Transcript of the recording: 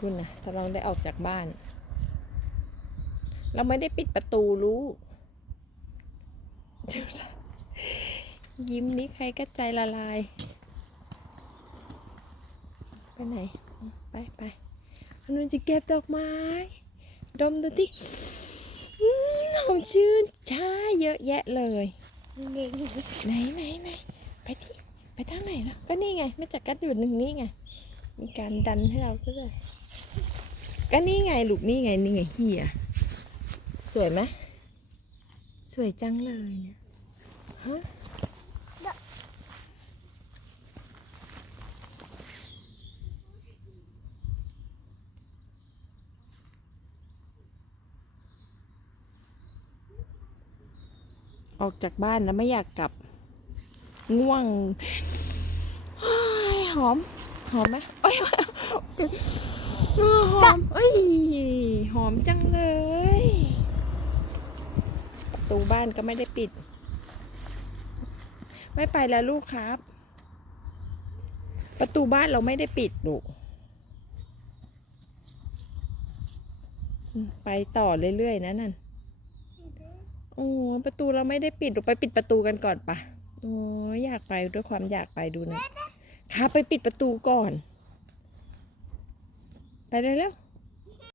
คุณนะถ้าลองได้ออกจากบ้าน เราไม่ได้ปิดประตูรู้เดี๋ยวนะยิ้มนี้ใครก็ใจละลาย ไปไหน ไปไปอันนู้นจะเก็บดอกไม้ ดมดูที่หอมชื่นใช่เยอะแยะเลยไหนไหนไหนไปที่ไปทางไหนแล้วก็นี่ไงไม่จักกัดอยู่หนึ่งนี่ไง มีการดันให้เราซะเลยก็นี่ไงลูกนี่ไงนี่ไงเฮียสวยไหมสวยจังเลยเนี่ยฮะออกจากบ้านแล้วไม่อยากกลับ ง่วงหอม หอมไหมเอ้ยหอมเอ้ยหอมจังเลย ประตูบ้านก็ไม่ได้ปิด ไม่ไปแล้วลูกครับ ประตูบ้านเราไม่ได้ปิดลูกอืมไปต่อเรื่อยๆนะนั่นโอ้ประตูเราไม่ได้ปิดลูกไปปิดประตูกันก่อนปะโอ้อยากไปด้วยความอยากไปดูนะ ค่ะไปปิดประตูก่อน ไปเลยแล้ว